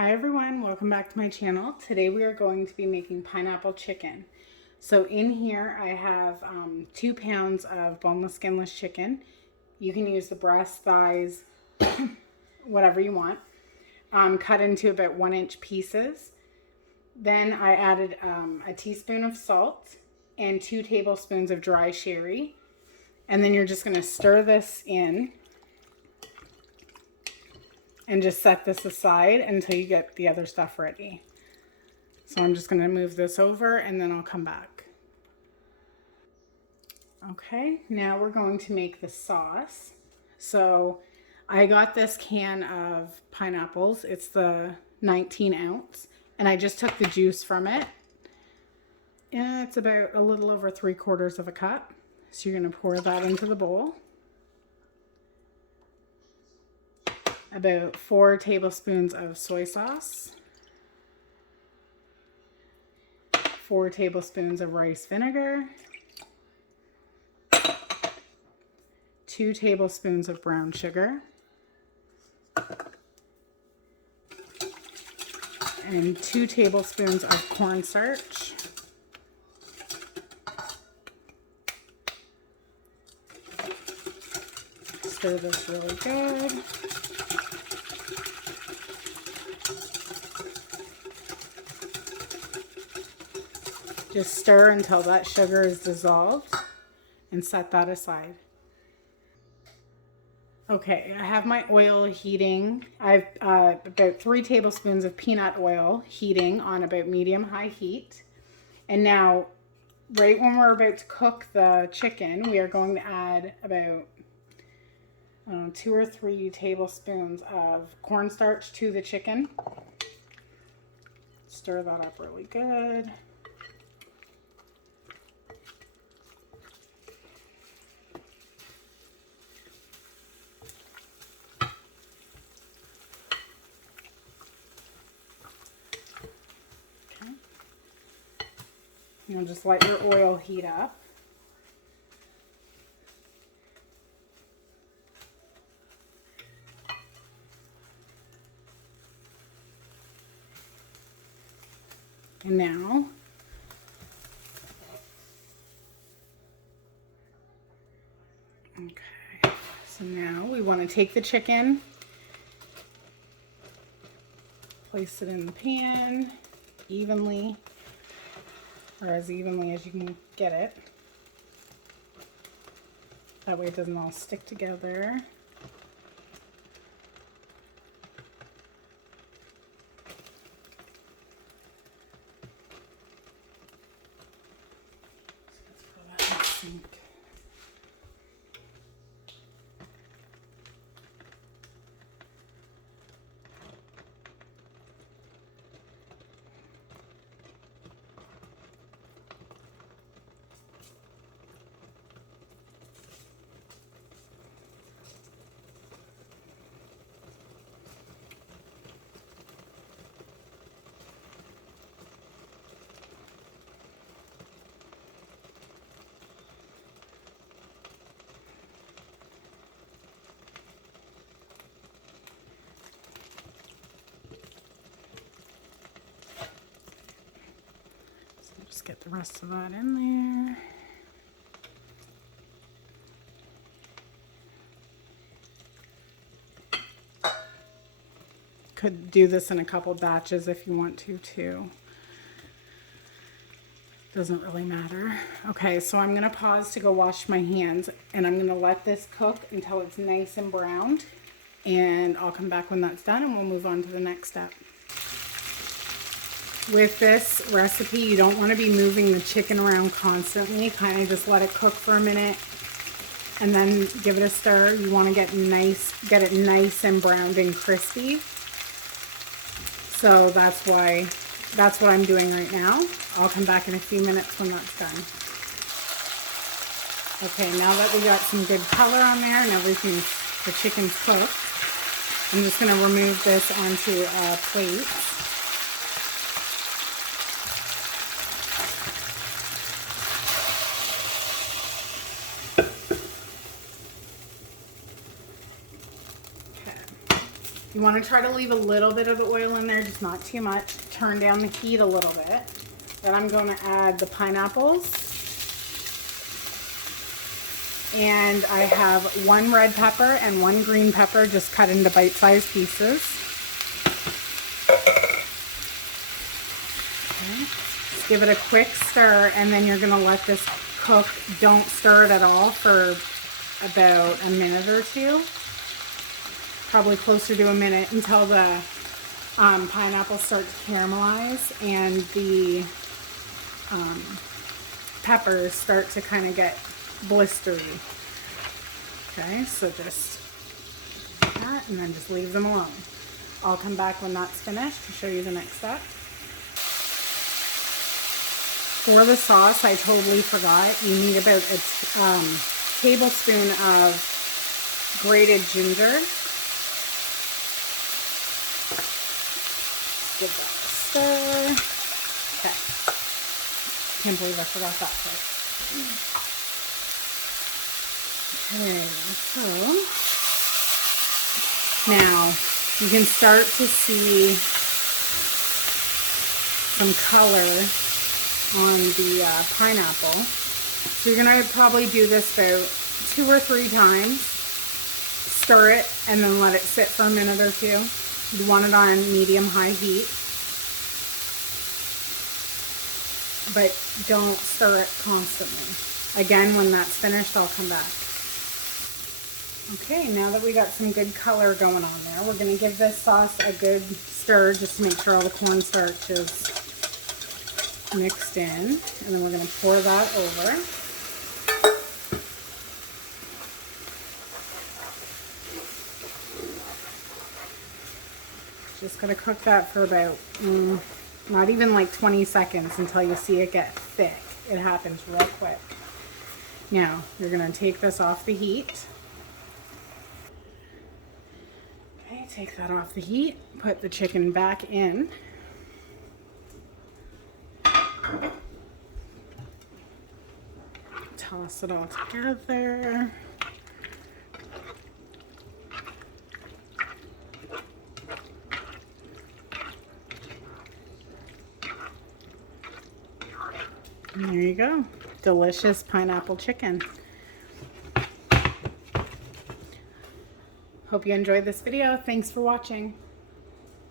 Hi everyone, welcome back to my channel. Today we are going to be making pineapple chicken. So in here I have 2 pounds of boneless skinless chicken. You can use the breast, thighs, whatever you want. Cut into about 1-inch pieces. Then I added a teaspoon of salt and 2 tablespoons of dry sherry. And then you're just going to stir this in and just set this aside until you get the other stuff ready. So I'm just going to move this over and then I'll come back. Okay, now we're going to make the sauce. So I got this can of pineapples. It's the 19 ounce and I just took the juice from it. And it's about a little over 3/4 of a cup. So you're going to pour that into the bowl. About 4 tablespoons of soy sauce, 4 tablespoons of rice vinegar, 2 tablespoons of brown sugar, and 2 tablespoons of cornstarch. Stir this really good. Just stir until that sugar is dissolved and set that aside. Okay, I have my oil heating. I've about 3 tablespoons of peanut oil heating on about medium-high heat. And now, right when we're about to cook the chicken, we are going to add about 2 or 3 tablespoons of cornstarch to the chicken. Stir that up really good. You'll just let your oil heat up. And now, okay, so now we want to take the chicken, place it in the pan evenly, or as evenly as you can get it. That way it doesn't all stick together. Sink. Just get the rest of that in there. Could do this in a couple batches if you want to too. Doesn't really matter. Okay, so I'm gonna pause to go wash my hands and I'm gonna let this cook until it's nice and browned. And I'll come back when that's done and we'll move on to the next step. With this recipe, you don't want to be moving the chicken around constantly. Kind of just let it cook for a minute and then give it a stir. You want to get it nice and browned and crispy. So that's what I'm doing right now. I'll come back in a few minutes when that's done. Okay, now that we got some good color on there and the chicken's cooked, I'm just going to remove this onto a plate. You want to try to leave a little bit of the oil in there, just not too much. Turn down the heat a little bit. Then I'm going to add the pineapples. And I have 1 red pepper and 1 green pepper just cut into bite-sized pieces. Okay. Just give it a quick stir, and then you're going to let this cook. Don't stir it at all for about a minute or two. Probably closer to a minute, until the pineapples start to caramelize and the peppers start to kind of get blistery. Okay, so just that, and then just leave them alone. I'll come back when that's finished to show you the next step. For the sauce, I totally forgot. You need about a tablespoon of grated ginger. Give that a stir. Okay. Can't believe I forgot that part. Okay, so now you can start to see some color on the pineapple. So you're going to probably do this about 2 or 3 times. Stir it and then let it sit for a minute or two. You want it on medium-high heat, but don't stir it constantly. Again, when that's finished, I'll come back. Okay, now that we got some good color going on there, we're going to give this sauce a good stir just to make sure all the cornstarch is mixed in, and then we're going to pour that over. Just going to cook that for about, not even like 20 seconds until you see it get thick. It happens real quick. Now, you're going to take this off the heat. Okay, take that off the heat. Put the chicken back in. Toss it all together. And there you go. Delicious pineapple chicken. Hope you enjoyed this video. Thanks for watching.